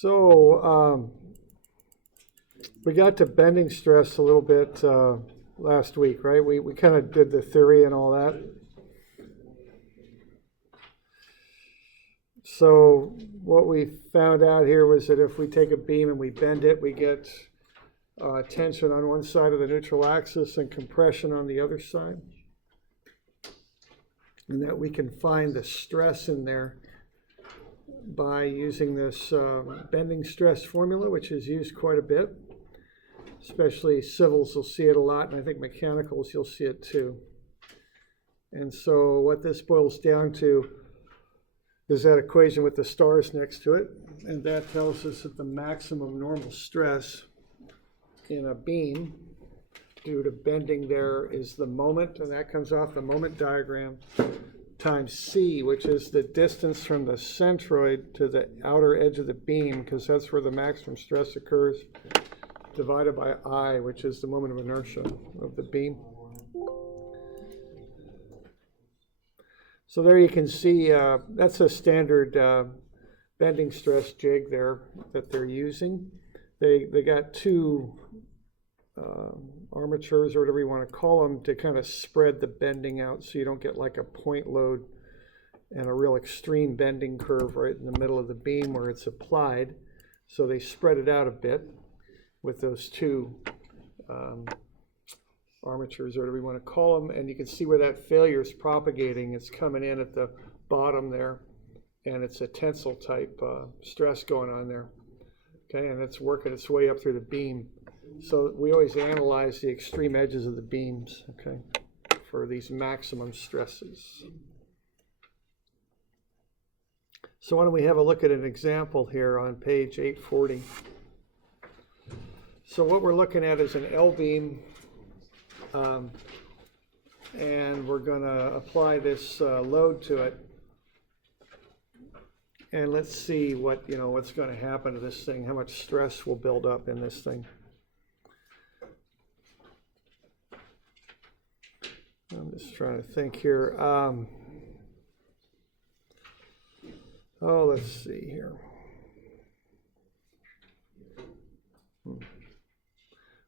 So we got to bending stress a little bit last week, right? We kind of did the theory and all that. So what we found out here was that if we take a beam and we bend it, we get tension on one side of the neutral axis and compression on the other side. And that we can find the stress in there by using this bending stress formula, which is used quite a bit. Especially civils will see it a lot, and I think mechanicals you'll see it too. And so what this boils down to is that equation with the stars next to it, and that tells us that the maximum normal stress in a beam due to bending there is the moment, and that comes off the moment diagram, times C, which is the distance from the centroid to the outer edge of the beam, because that's where the maximum stress occurs, divided by I, which is the moment of inertia of the beam. So there you can see that's a standard bending stress jig there that they're using. They got two armatures or whatever you want to call them to kind of spread the bending out so you don't get like a point load and a real extreme bending curve right in the middle of the beam where it's applied. So they spread it out a bit with those two armatures or whatever you want to call them, and you can see where that failure is propagating. It's coming in at the bottom there, and it's a tensile type stress going on there. Okay, and it's working its way up through the beam. So we always analyze the extreme edges of the beams, okay, for these maximum stresses. So why don't we have a look at an example here on page 840. So what we're looking at is an L-beam, and we're going to apply this load to it. And let's see what's going to happen to this thing, how much stress will build up in this thing. I'm just trying to think here. Let's see here.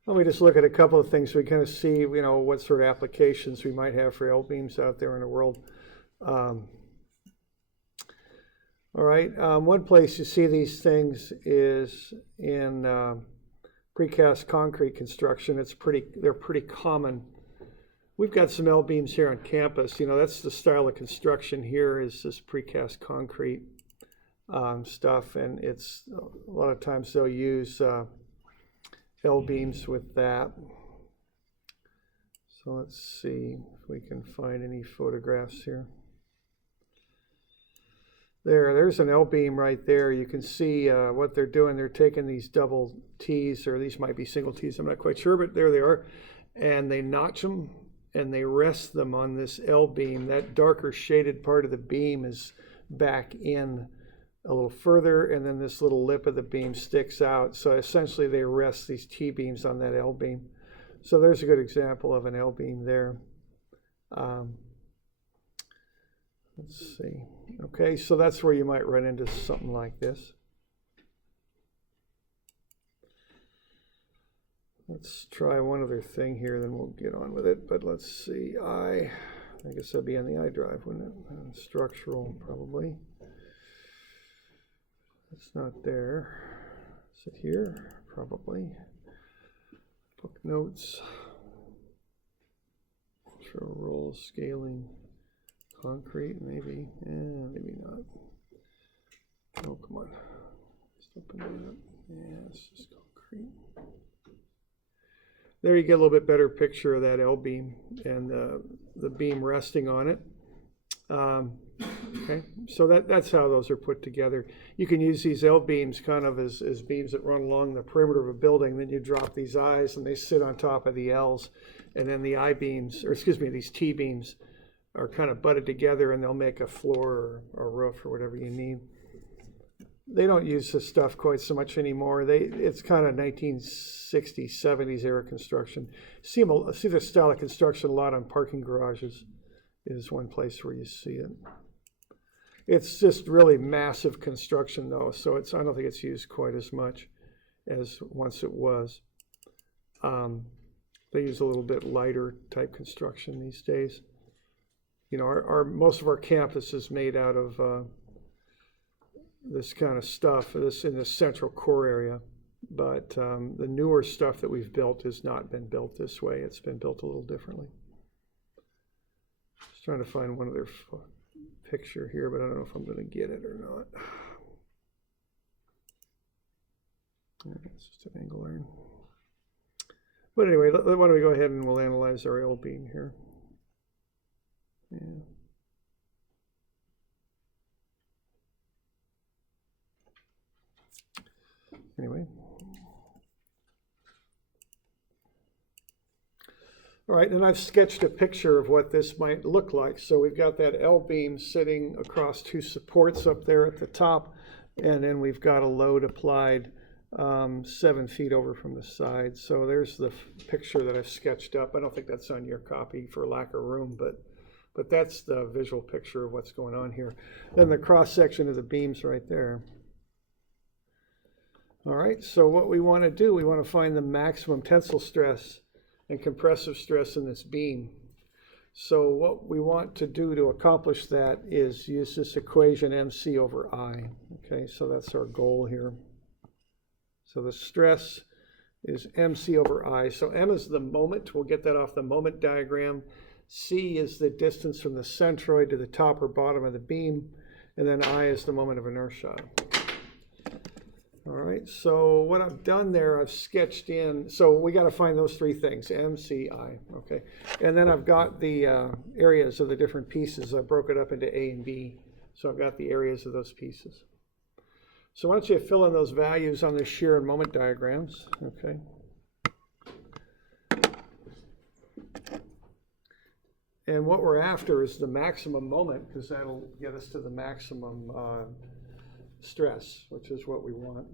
Let me just look at a couple of things so we kind of see, what sort of applications we might have for L-beams out there in the world. All right, one place you see these things is in precast concrete construction. They're pretty common. We've got some L-beams here on campus. That's the style of construction here is this precast concrete stuff, and it's a lot of times they'll use L-beams with that. So let's see if we can find any photographs here. There's an L-beam right there. You can see what they're doing. They're taking these double T's, or these might be single T's, I'm not quite sure, but there they are. And they notch them and they rest them on this L-beam. That darker shaded part of the beam is back in a little further, and then this little lip of the beam sticks out. So essentially they rest these T-beams on that L-beam. So there's a good example of an L-beam there. Let's see. Okay, so that's where you might run into something like this. Let's try one other thing here, then we'll get on with it. But let's see. I guess that'd be on the I drive, wouldn't it? Structural, probably. It's not there. Is it here? Probably. Book notes. Control roll scaling. Concrete, maybe. Maybe not. Oh, come on. Just open it up. Yeah, it's just concrete. There you get a little bit better picture of that L-beam and the beam resting on it. Okay, so that's how those are put together. You can use these L-beams kind of as beams that run along the perimeter of a building. Then you drop these I's and they sit on top of the L's. And then the I-beams, or excuse me, these T-beams are kind of butted together and they'll make a floor or a roof or whatever you need. They don't use this stuff quite so much anymore. It's kind of 1960s, 70s era construction. See this style of construction a lot on parking garages is one place where you see it. It's just really massive construction though, so I don't think it's used quite as much as once it was. They use a little bit lighter type construction these days. You know, most of our campus is made out of this kind of stuff, in this central core area. But the newer stuff that we've built has not been built this way. It's been built a little differently. Just trying to find one of their picture here, but I don't know if I'm going to get it or not. It's just an angle iron. But anyway, why don't we go ahead and we'll analyze our L beam here. Yeah. Anyway. All right, and I've sketched a picture of what this might look like. So we've got that L beam sitting across two supports up there at the top, and then we've got a load applied 7 feet over from the side. So there's the picture that I've sketched up. I don't think that's on your copy for lack of room, but that's the visual picture of what's going on here. Then the cross section of the beam's right there. All right, so what we want to do, we want to find the maximum tensile stress and compressive stress in this beam. So what we want to do to accomplish that is use this equation MC over I. Okay, so that's our goal here. So the stress is MC over I. So M is the moment. We'll get that off the moment diagram. C is the distance from the centroid to the top or bottom of the beam. And then I is the moment of inertia. All right, so what I've done there, I've sketched in, so we got to find those three things, M, C, I, okay? And then I've got the areas of the different pieces. I broke it up into A and B, so I've got the areas of those pieces. So why don't you fill in those values on the shear and moment diagrams, okay? And what we're after is the maximum moment, because that'll get us to the maximum stress, which is what we want.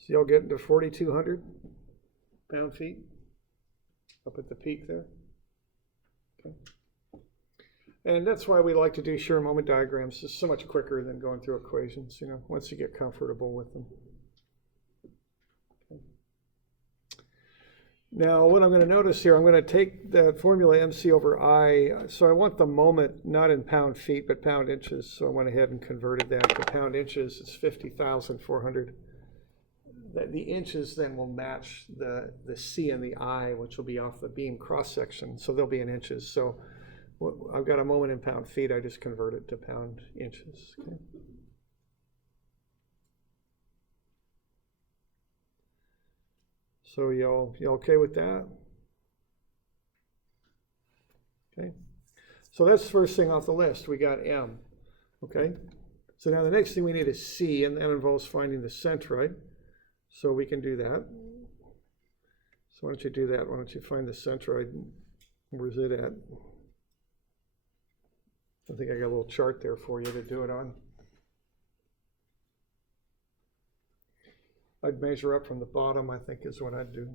So you'll get into 4,200 pound-feet up at the peak there. Okay. And that's why we like to do shear moment diagrams. It's so much quicker than going through equations, you know, once you get comfortable with them. Okay. Now, what I'm going to notice here, I'm going to take the formula MC over I. So I want the moment not in pound-feet, but pound-inches. So I went ahead and converted that to pound-inches. It's 50,400. The inches then will match the C and the I, which will be off the beam cross-section. So they'll be in inches. So I've got a moment in pound-feet. I just convert it to pound-inches. Okay. So y'all okay with that? Okay. So that's the first thing off the list. We got M. Okay. So now the next thing we need is C, and that involves finding the centroid. So we can do that. So why don't you do that? Why don't you find the centroid? Where's it at? I think I got a little chart there for you to do it on. I'd measure up from the bottom, I think is what I'd do.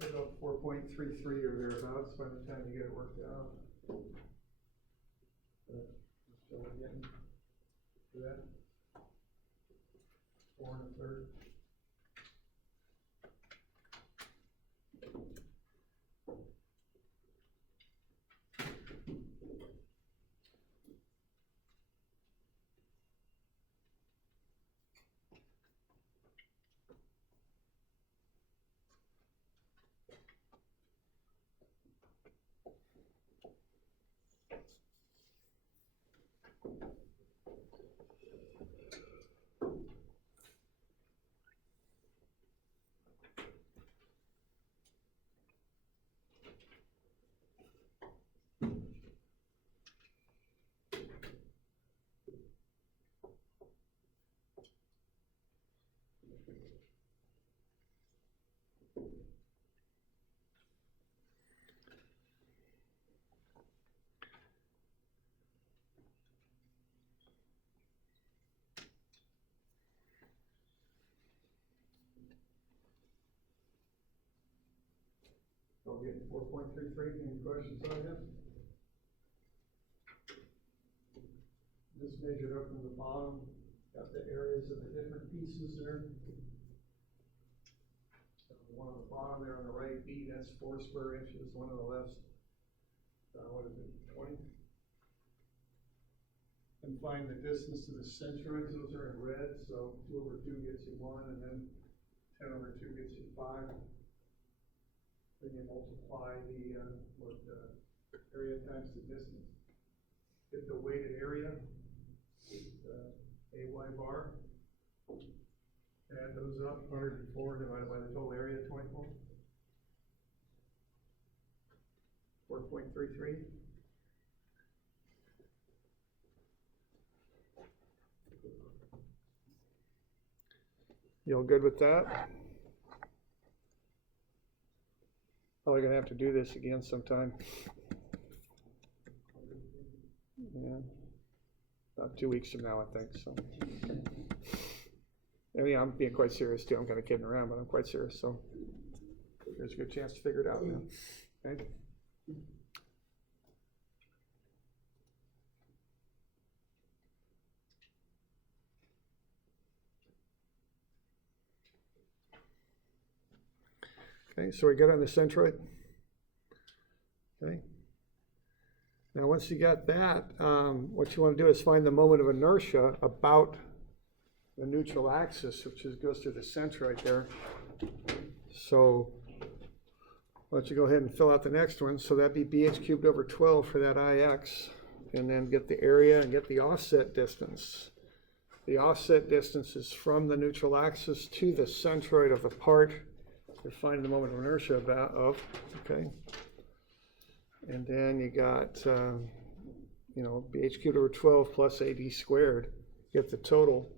About 4.33 or thereabouts by the time you get it worked out. Still getting to that. 4 1/3. I'll get 4.33. Any questions on that? Just measured up from the bottom, got the areas of the different pieces there. So one on the bottom there on the right, B, that's 4 square inches. One on the left, what is it, 20? And find the distance to the centroids, those are in red, so 2/2 gets you 1, and then 10/2 gets you 5. Then you multiply the area times the distance. Get the weighted area, AY bar. Add those up, 104 divided by the total area, 24. 4.33. You all good with that? Probably gonna have to do this again sometime. Yeah, about 2 weeks from now, I think. So, I mean, I'm being quite serious too. I'm kind of kidding around, but I'm quite serious. So, there's a good chance to figure it out now. Okay. Okay, so we got on the centroid. Okay. Now, once you got that, what you want to do is find the moment of inertia about the neutral axis, which goes through the centroid there. So, why don't you go ahead and fill out the next one? So that'd be bh^12 for that IX, and then get the area and get the offset distance. The offset distance is from the neutral axis to the centroid of the part you're finding the moment of inertia okay? And then you got, bh^12 plus AD squared, get the total.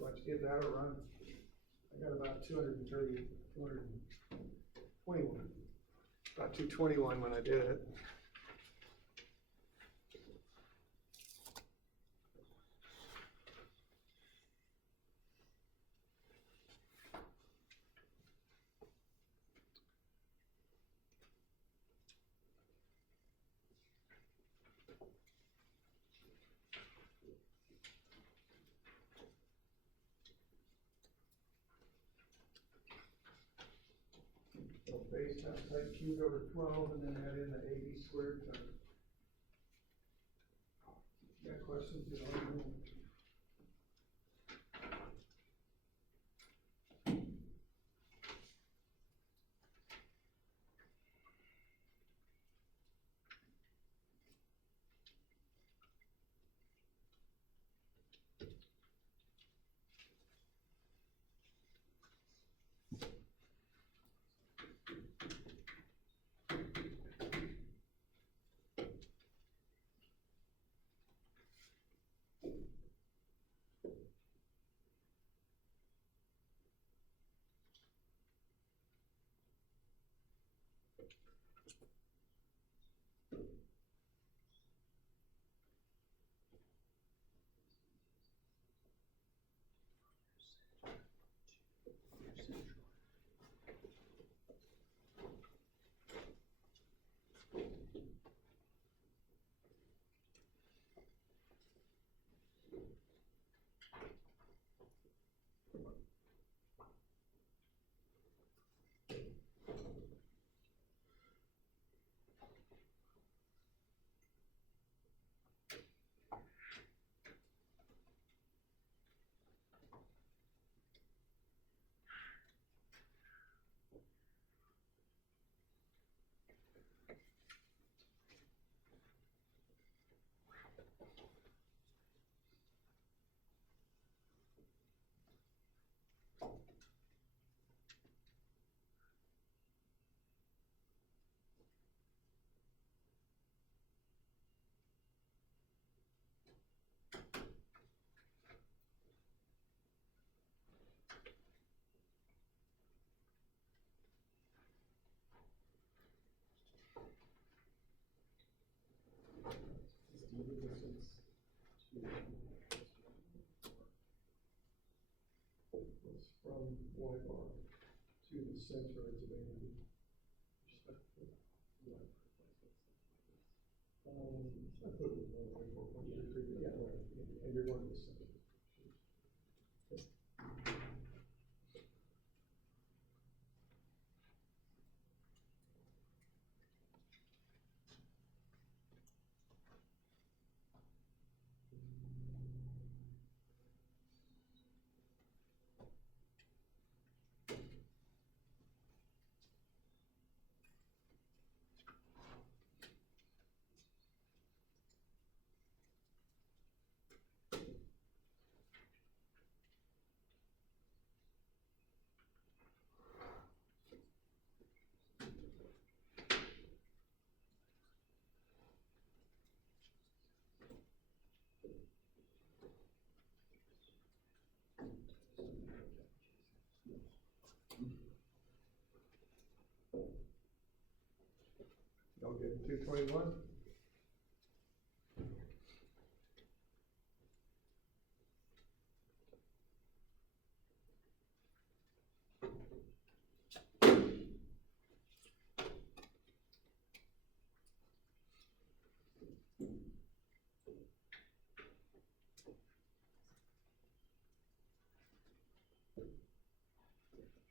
Let's give that a run. I got about 221. About 221 when I did it. Base times height cubed over 12, and then add in the AD squared term. Got questions? centroids abandoned. I put it in 4.33, yeah, and you're going to the center. Y'all get 221?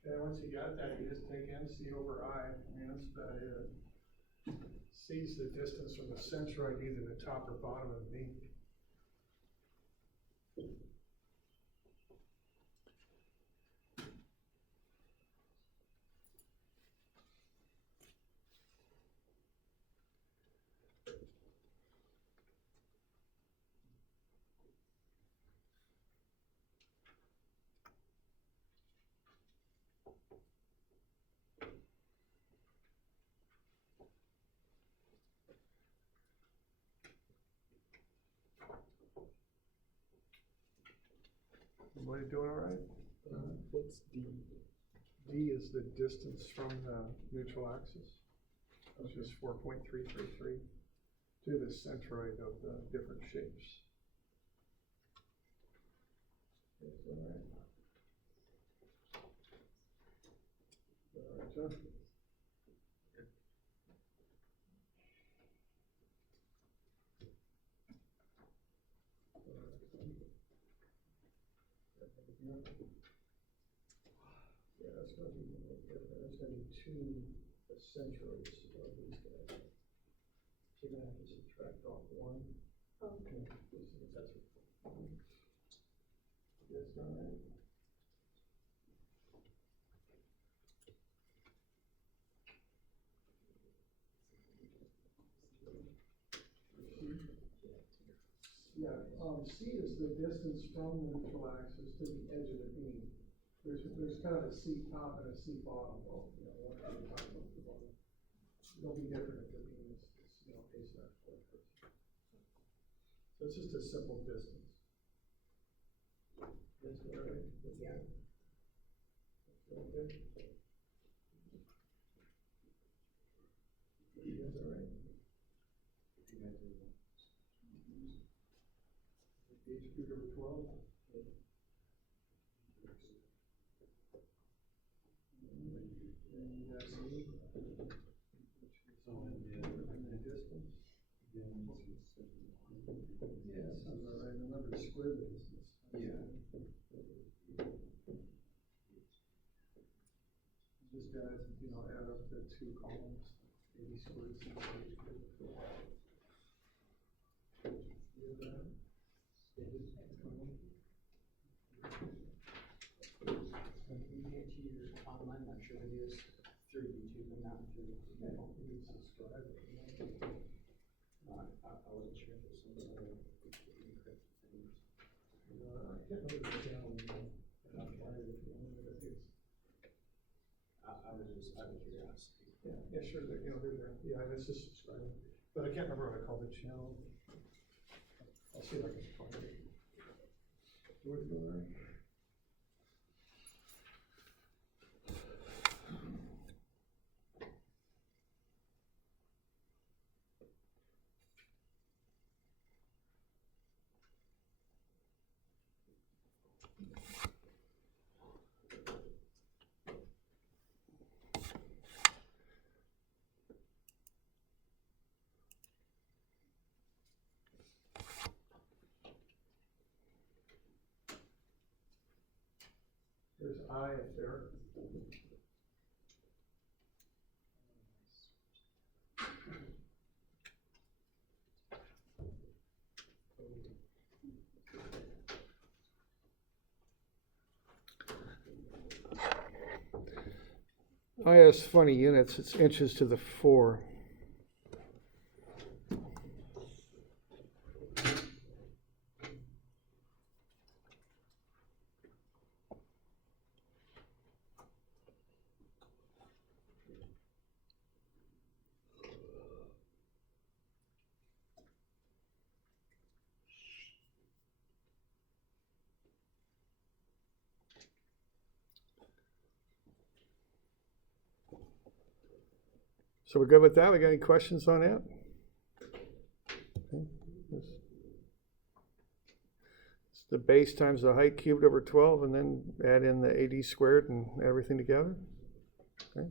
Okay, once you got that, you just take MC over I. I mean, that's about it. C is the distance from the centroid, either the top or bottom of the beam. Everybody doing all right? What's D? D is the distance from the neutral axis, which is 4.333 to the centroid of the different shapes. Okay, all right. All right, John. Yeah, that's going to be different. That's going to be two centroids of these guys. So you're going to have to subtract off one. Okay. That's what. You guys done that? Yeah, C is the distance from the neutral axis to the edge of the beam. There's kind of a C top and a C bottom. Well, you know, one at the top, one at the bottom. They'll be different if the beam is you know, asymmetrical. So it's just a simple distance. That's all right. Yeah. Okay. You guys all right? HQ number 12. And you got C, which is the distance. Yeah, sounds all right. Remember to square the distance. Yeah. Just gotta, you know, add up the two columns. 80 squared C. Online, I'm sure it is through YouTube and not through. Yeah, you can subscribe. I wasn't sure if it was some other encrypted things. I can't remember the channel. I was just out of curiosity. Yeah, sure. You know, they're there. Yeah, that's just subscribing. But I can't remember what I called the channel. I'll see if I can find it. What are you doing, right? There's I up there. I has funny units, it's inches to the 4. So we're good with that? We got any questions on that? Okay. It's the base times the height cubed over 12, and then add in the AD squared and everything together. Okay.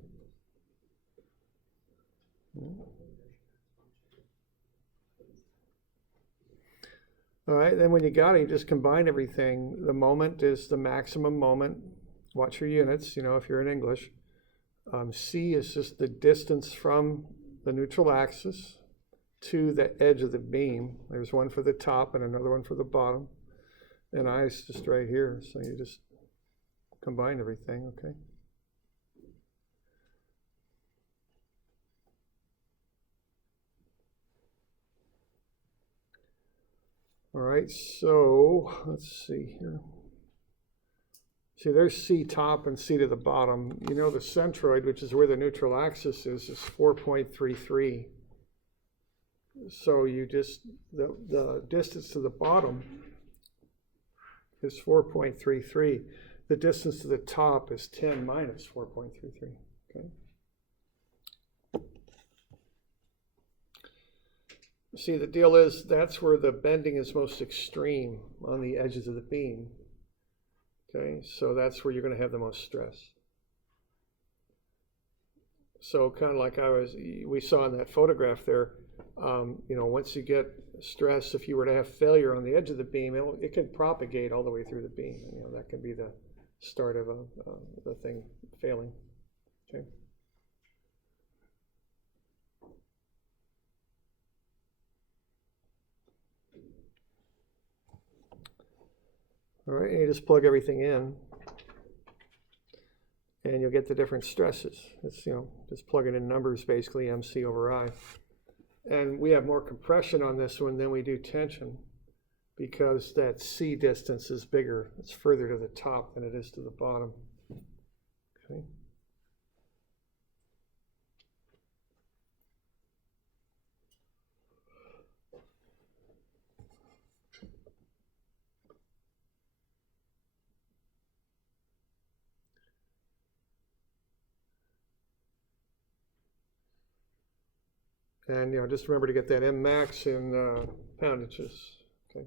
All right, then when you got it, you just combine everything. The moment is the maximum moment. Watch your units, you know, if you're in English. C is just the distance from the neutral axis to the edge of the beam. There's one for the top and another one for the bottom. And I is just right here, so you just combine everything, okay? All right, so let's see here. See, there's C top and C to the bottom. You know the centroid, which is where the neutral axis is 4.33. So you just, the distance to the bottom is 4.33. The distance to the top is 10 minus 4.33, okay? See, the deal is that's where the bending is most extreme, on the edges of the beam. Okay, so that's where you're going to have the most stress. So kind of like we saw in that photograph there, you know, once you get stress, if you were to have failure on the edge of the beam, it can propagate all the way through the beam. You know, that can be the start of the thing failing. Okay. All right, and you just plug everything in, and you'll get the different stresses. It's, you know, just plugging in numbers, basically, MC over I. And we have more compression on this one than we do tension, because that C distance is bigger. It's further to the top than it is to the bottom. Okay. And, you know, just remember to get that M max in poundages. Okay.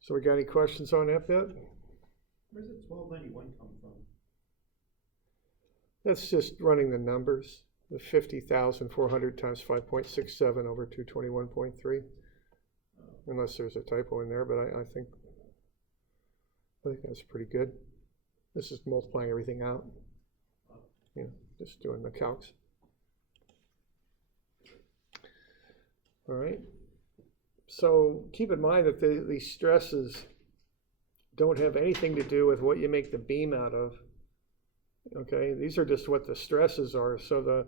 So we got any questions on that bit? Where's the 1291 come from? That's just running the numbers. The 50,400 times 5.67 over 221.3. Unless there's a typo in there, but I think that's pretty good. This is multiplying everything out. You know, just doing the calcs. All right. So keep in mind that these stresses don't have anything to do with what you make the beam out of. Okay, these are just what the stresses are. So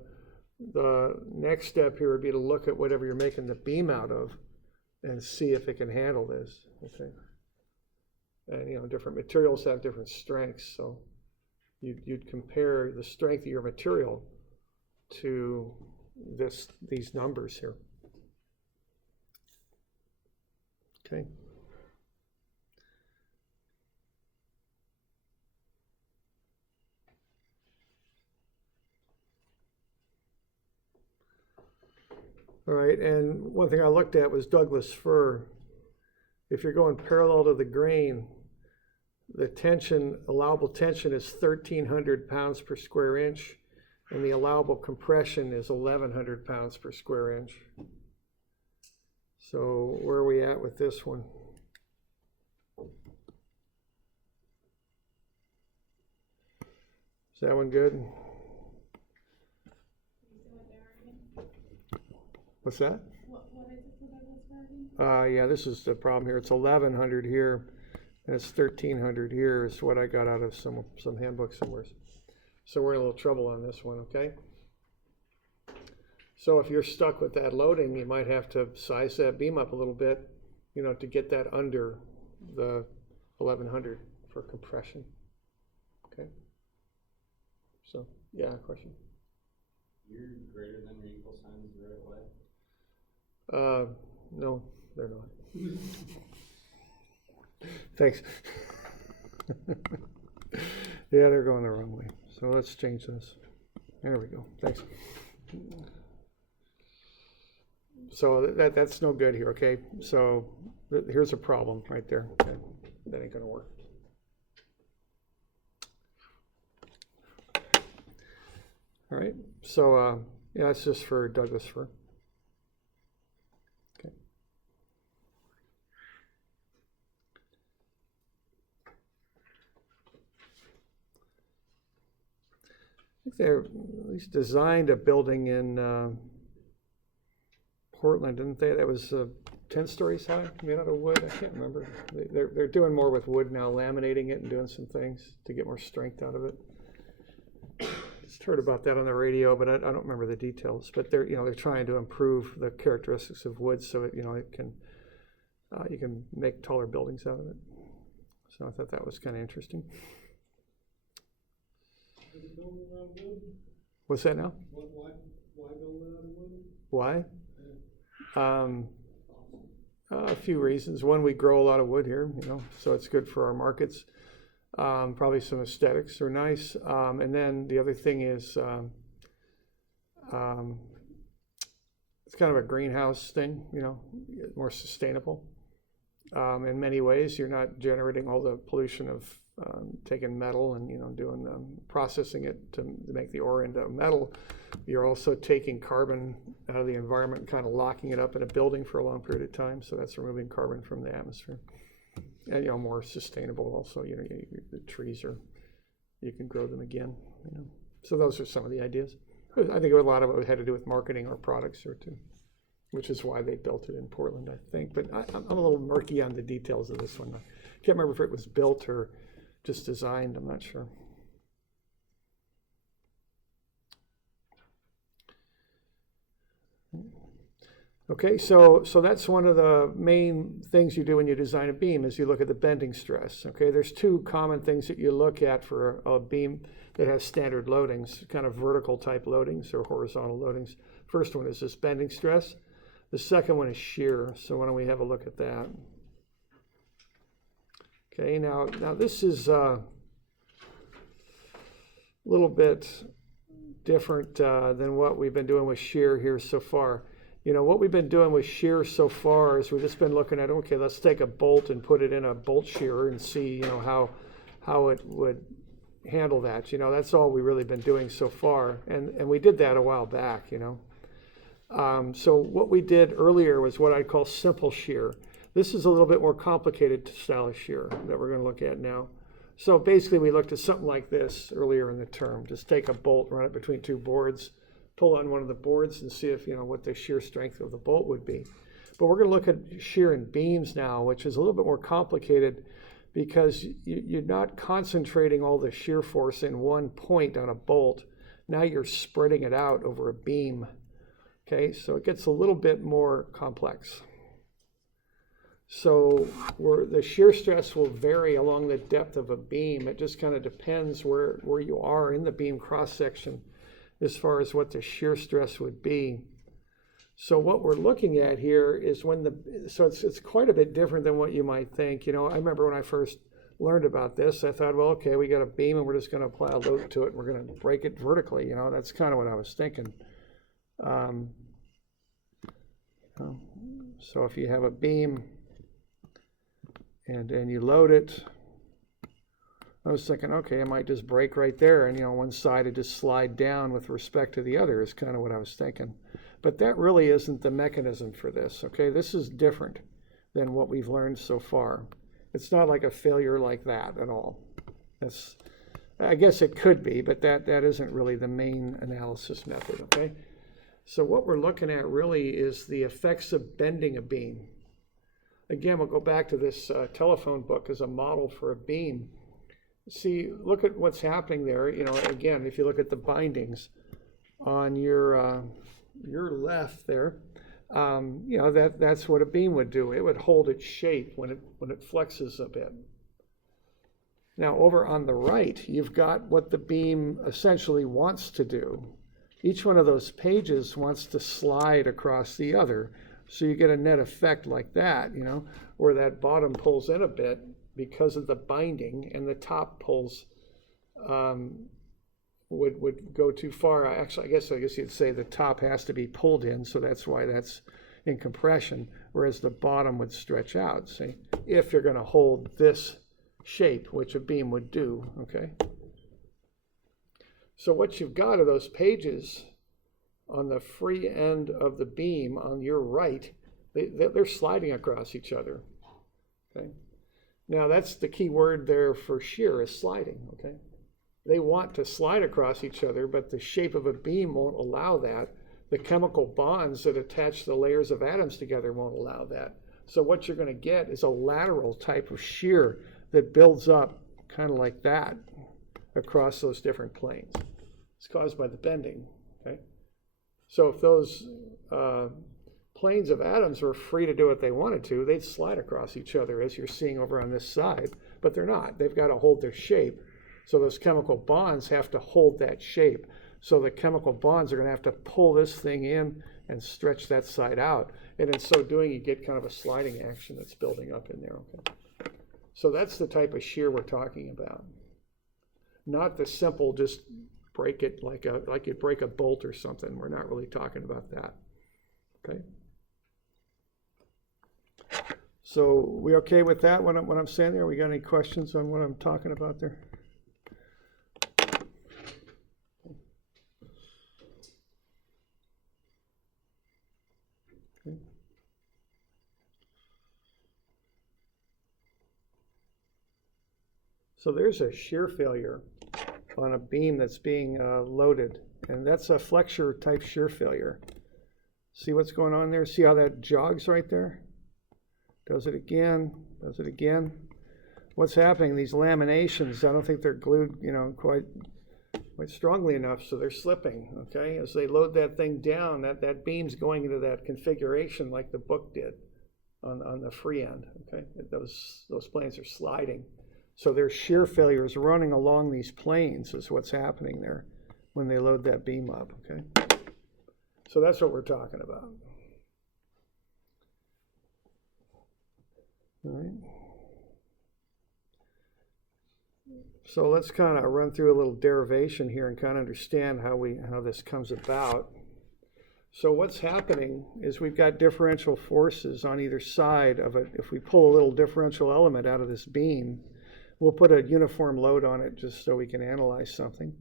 the next step here would be to look at whatever you're making the beam out of and see if it can handle this. Okay, and you know, different materials have different strengths, so you'd compare the strength of your material to these numbers here. Okay. All right, and one thing I looked at was Douglas fir. If you're going parallel to the grain, the tension, allowable tension is 1,300 pounds per square inch, and the allowable compression is 1,100 pounds per square inch. So where are we at with this one? Is that one good? What's that? What is it for Douglas Garden? Yeah, this is the problem here. It's 1,100 here, and it's 1,300 here is what I got out of some handbooks somewhere. So we're in a little trouble on this one, okay? So if you're stuck with that loading, you might have to size that beam up a little bit, you know, to get that under the 1,100 for compression, okay? So, yeah, question? Your greater than or equal signs the right way? No, they're not. Thanks. Yeah, they're going the wrong way. So let's change this. There we go. Thanks. So that's no good here, okay? So here's a problem right there. Okay. That ain't gonna work. All right, so yeah, that's just for Douglas fir. Okay. I think they're at least designed a building in Portland, didn't they? That was 10 stories high, made out of wood. I can't remember. They're doing more with wood now, laminating it and doing some things to get more strength out of it. Just heard about that on the radio, but I don't remember the details. But they're trying to improve the characteristics of wood so it can you can make taller buildings out of it. So I thought that was kind of interesting. What's that now? Why build it out of wood? Why? A few reasons. One, we grow a lot of wood here, so it's good for our markets. Probably some aesthetics are nice. And then the other thing is it's kind of a greenhouse thing, more sustainable. In many ways, you're not generating all the pollution of taking metal and doing processing it to make the ore into metal. You're also taking carbon out of the environment and kind of locking it up in a building for a long period of time. So that's removing carbon from the atmosphere. And more sustainable also. The trees you can grow them again. So those are some of the ideas. I think a lot of it had to do with marketing our products here too, which is why they built it in Portland, I think. But I'm a little murky on the details of this one. I can't remember if it was built or just designed. I'm not sure. Okay, so that's one of the main things you do when you design a beam is you look at the bending stress. Okay, there's two common things that you look at for a beam that has standard loadings, kind of vertical type loadings or horizontal loadings. First one is this bending stress. The second one is shear. So why don't we have a look at that? Okay, now this is a little bit different than what we've been doing with shear here so far. What we've been doing with shear so far is we've just been looking at, okay, let's take a bolt and put it in a bolt shearer and see, how it would handle that. That's all we've really been doing so far. And we did that a while back, So what we did earlier was what I call simple shear. This is a little bit more complicated style of shear that we're going to look at now. So basically we looked at something like this earlier in the term. Just take a bolt, run it between two boards, pull on one of the boards and see if, what the shear strength of the bolt would be. But we're going to look at shear in beams now, which is a little bit more complicated because you're not concentrating all the shear force in one point on a bolt. Now you're spreading it out over a beam. Okay, so it gets a little bit more complex. So the shear stress will vary along the depth of a beam. It just kind of depends where you are in the beam cross section as far as what the shear stress would be. So what we're looking at here is so it's quite a bit different than what you might think. I remember when I first learned about this, I thought, well, okay, we got a beam and we're just going to apply a load to it and we're going to break it vertically. That's kind of what I was thinking. So if you have a beam and you load it, I was thinking, okay, it might just break right there, and one side would just slide down with respect to the other is kind of what I was thinking. But that really isn't the mechanism for this, okay? This is different than what we've learned so far. It's not like a failure like that at all. I guess it could be, but that isn't really the main analysis method, okay? So what we're looking at really is the effects of bending a beam. Again, we'll go back to this telephone book as a model for a beam. See, look at what's happening there. Again, if you look at the bindings on your left there, that's what a beam would do. It would hold its shape when it flexes a bit. Now, over on the right, you've got what the beam essentially wants to do. Each one of those pages wants to slide across the other. So you get a net effect like that, where that bottom pulls in a bit because of the binding, and the top pulls would go too far. Actually, I guess you'd say the top has to be pulled in, so that's why that's in compression, whereas the bottom would stretch out, see, if you're going to hold this shape, which a beam would do, okay? So what you've got are those pages on the free end of the beam on your right. They're sliding across each other, okay? Now that's the key word there for shear, is sliding, okay? They want to slide across each other, but the shape of a beam won't allow that. The chemical bonds that attach the layers of atoms together won't allow that. So what you're going to get is a lateral type of shear that builds up kind of like that across those different planes. It's caused by the bending, okay? So if those planes of atoms were free to do what they wanted to, they'd slide across each other, as you're seeing over on this side, but they're not. They've got to hold their shape. So those chemical bonds have to hold that shape. So the chemical bonds are going to have to pull this thing in and stretch that side out. And in so doing, you get kind of a sliding action that's building up in there, okay? So that's the type of shear we're talking about. Not the simple just break it like you'd break a bolt or something. We're not really talking about that, okay? So we okay with that, what I'm saying there? We got any questions on what I'm talking about there? Okay. So there's a shear failure on a beam that's being loaded, and that's a flexure type shear failure. See what's going on there? See how that jogs right there? Does it again, does it again. What's happening? These laminations, I don't think they're glued, quite strongly enough, so they're slipping, okay? As they load that thing down, that beam's going into that configuration like the book did on the free end, okay? Those planes are sliding. So there's shear failures running along these planes is what's happening there when they load that beam up, okay? So that's what we're talking about. All right. So let's kind of run through a little derivation here and kind of understand how this comes about. So what's happening is we've got differential forces on either side of it. If we pull a little differential element out of this beam, we'll put a uniform load on it just so we can analyze something.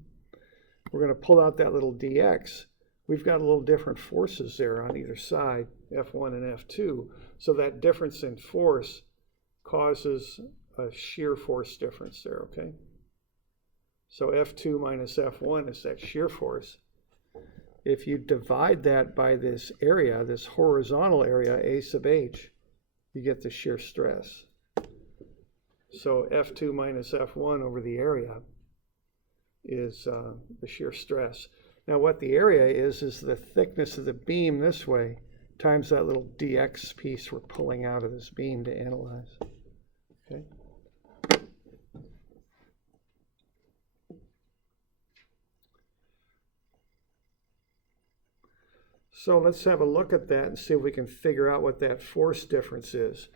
We're going to pull out that little dx. We've got a little different forces there on either side, F1 and F2. So that difference in force causes a shear force difference there, okay? So F2 minus F1 is that shear force. If you divide that by this area, this horizontal area, A sub h, you get the shear stress. So F2 minus F1 over the area is the shear stress. Now what the area is the thickness of the beam this way times that little dx piece we're pulling out of this beam to analyze. Okay. So let's have a look at that and see if we can figure out what that force difference is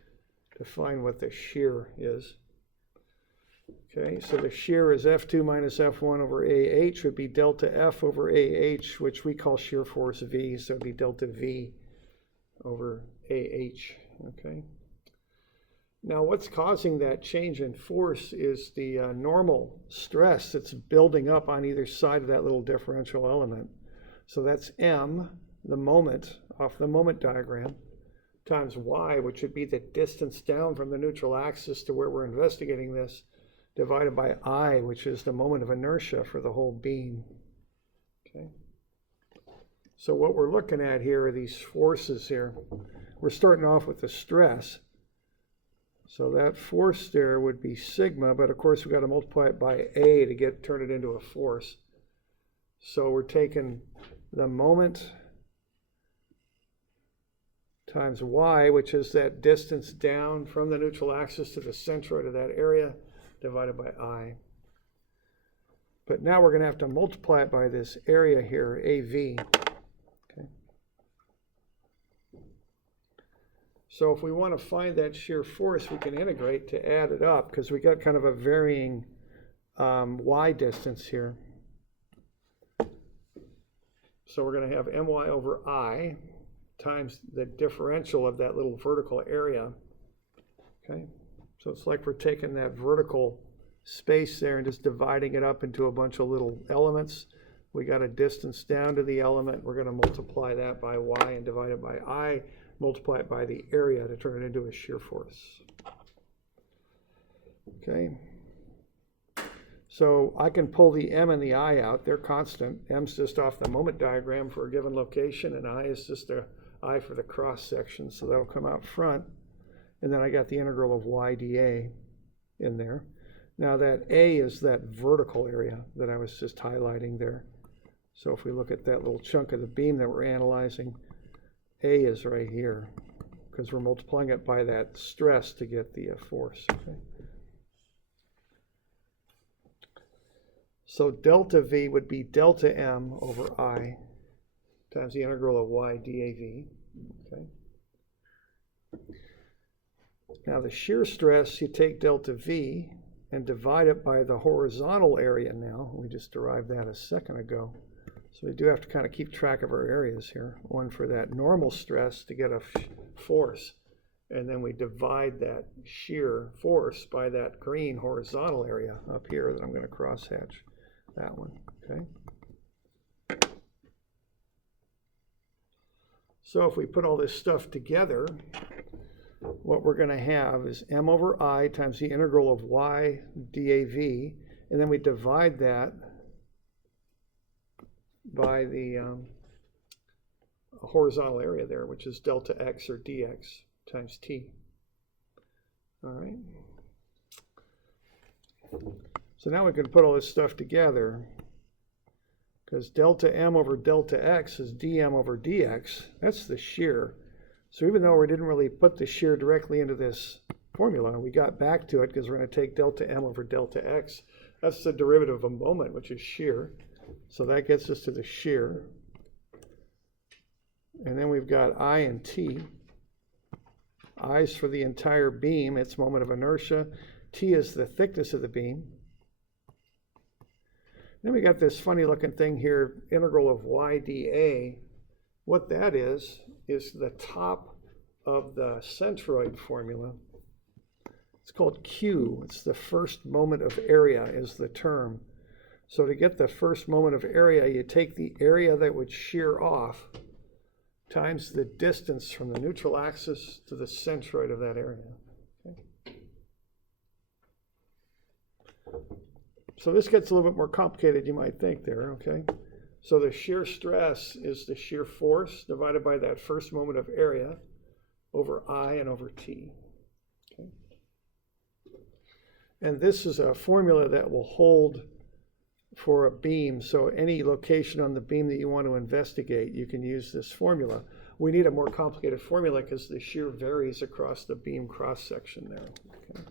to find what the shear is. Okay, so the shear is F2 minus F1 over AH would be delta F over AH, which we call shear force V, so it would be delta V over AH, okay? Now what's causing that change in force is the normal stress that's building up on either side of that little differential element. So that's M, the moment, off the moment diagram, times Y, which would be the distance down from the neutral axis to where we're investigating this, divided by I, which is the moment of inertia for the whole beam. Okay. So what we're looking at here are these forces here. We're starting off with the stress. So that force there would be sigma, but of course we've got to multiply it by A to turn it into a force. So we're taking the moment times Y, which is that distance down from the neutral axis to the centroid of that area, divided by I. But now we're going to have to multiply it by this area here, AV. Okay. So if we want to find that shear force, we can integrate to add it up, because we got kind of a varying Y distance here. So we're going to have my over I times the differential of that little vertical area. Okay, so it's like we're taking that vertical space there and just dividing it up into a bunch of little elements. We got a distance down to the element. We're going to multiply that by Y and divide it by I, multiply it by the area to turn it into a shear force. Okay. So I can pull the M and the I out. They're constant. M's just off the moment diagram for a given location, and I is just the I for the cross section. So that'll come out front. And then I got the integral of Y dA in there. Now that A is that vertical area that I was just highlighting there. So if we look at that little chunk of the beam that we're analyzing, A is right here, because we're multiplying it by that stress to get the force. Okay. So delta V would be delta M over I times the integral of Y dAV. Okay. Now the shear stress, you take delta V and divide it by the horizontal area now. We just derived that a second ago. So we do have to kind of keep track of our areas here. One for that normal stress to get a force, and then we divide that shear force by that green horizontal area up here that I'm going to crosshatch. That one, okay? So if we put all this stuff together, what we're going to have is M over I times the integral of Y dAV, and then we divide that by the horizontal area there, which is delta X or dx times T. All right. So now we can put all this stuff together, because delta M over delta X is dm over dx. That's the shear. So even though we didn't really put the shear directly into this formula, we got back to it because we're going to take delta M over delta X. That's the derivative of a moment, which is shear. So that gets us to the shear. And then we've got I and T. I's for the entire beam, its moment of inertia. T is the thickness of the beam. Then we got this funny looking thing here, integral of Y dA. What that is the top of the centroid formula. It's called Q. It's the first moment of area is the term. So to get the first moment of area, you take the area that would shear off times the distance from the neutral axis to the centroid of that area. Okay. So this gets a little bit more complicated, you might think there, okay? So the shear stress is the shear force divided by that first moment of area over I and over T. Okay. And this is a formula that will hold for a beam. So any location on the beam that you want to investigate, you can use this formula. We need a more complicated formula because the shear varies across the beam cross section there. Okay.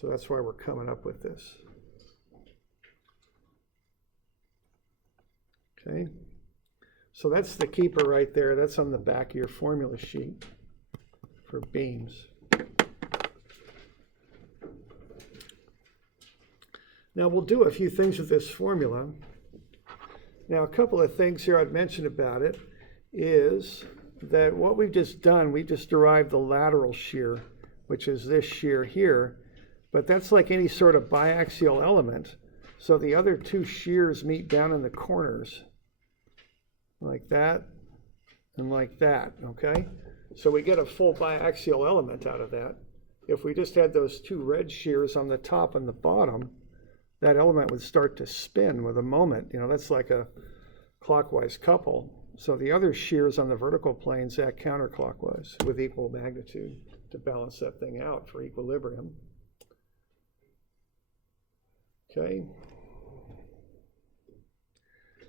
So that's why we're coming up with this. Okay, so that's the keeper right there. That's on the back of your formula sheet for beams. Now we'll do a few things with this formula. Now a couple of things here I'd mention about it is that what we've just done, we've just derived the lateral shear which is this shear here, but that's like any sort of biaxial element. So the other two shears meet down in the corners, like that and like that, okay? So we get a full biaxial element out of that. If we just had those two red shears on the top and the bottom, that element would start to spin with a moment. You know, that's like a clockwise couple. So the other shears on the vertical planes act counterclockwise with equal magnitude to balance that thing out for equilibrium. Okay.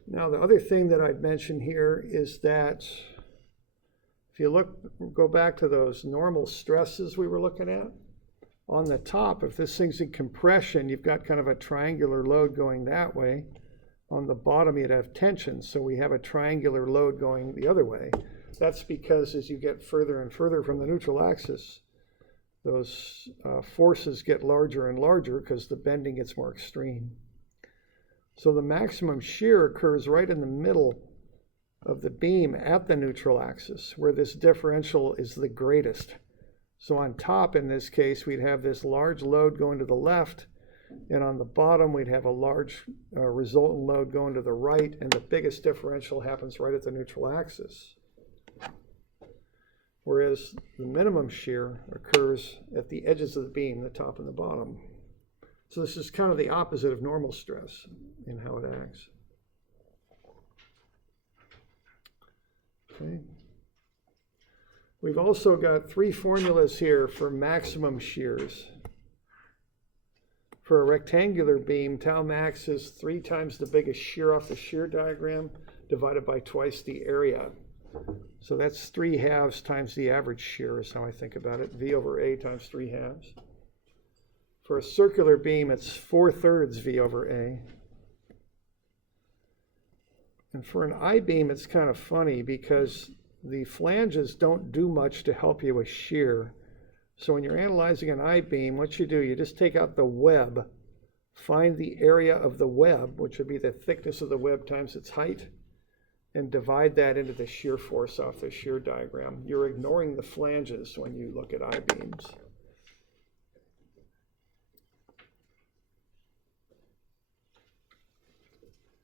Now the other thing that I'd mention here is that if you go back to those normal stresses we were looking at, on the top, if this thing's in compression, you've got kind of a triangular load going that way. On the bottom, you'd have tension, so we have a triangular load going the other way. That's because as you get further and further from the neutral axis, those forces get larger and larger because the bending gets more extreme. So the maximum shear occurs right in the middle of the beam at the neutral axis, where this differential is the greatest. So on top, in this case, we'd have this large load going to the left, and on the bottom, we'd have a large resultant load going to the right, and the biggest differential happens right at the neutral axis. Whereas the minimum shear occurs at the edges of the beam, the top and the bottom. So this is kind of the opposite of normal stress in how it acts. Okay. We've also got three formulas here for maximum shears. For a rectangular beam, tau max is 3 times the biggest shear off the shear diagram divided by twice the area. So that's 3/2 times the average shear is how I think about it. V over A times 3/2. For a circular beam, it's 4/3 V over A. And for an I-beam, it's kind of funny because the flanges don't do much to help you with shear. So when you're analyzing an I-beam, what you do, you just take out the web, find the area of the web, which would be the thickness of the web times its height, and divide that into the shear force off the shear diagram. You're ignoring the flanges when you look at I-beams.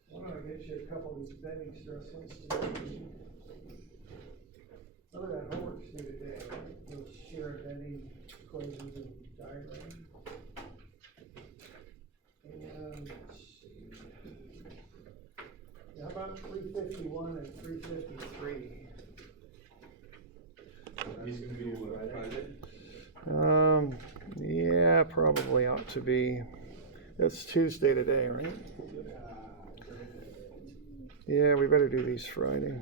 Why don't I get you a couple of these bending stress ones today? Some of that homework's due today, right? Those shear and bending equations and diagrams. And let's see. How about 351 and 353? He's going to be what, Friday? Yeah, probably ought to be. That's Tuesday today, right? Yeah, we better do these Friday.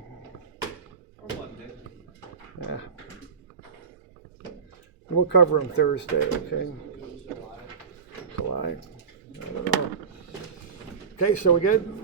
Or Monday. Yeah. We'll cover them Thursday, okay? July. I don't know. Okay, so we good?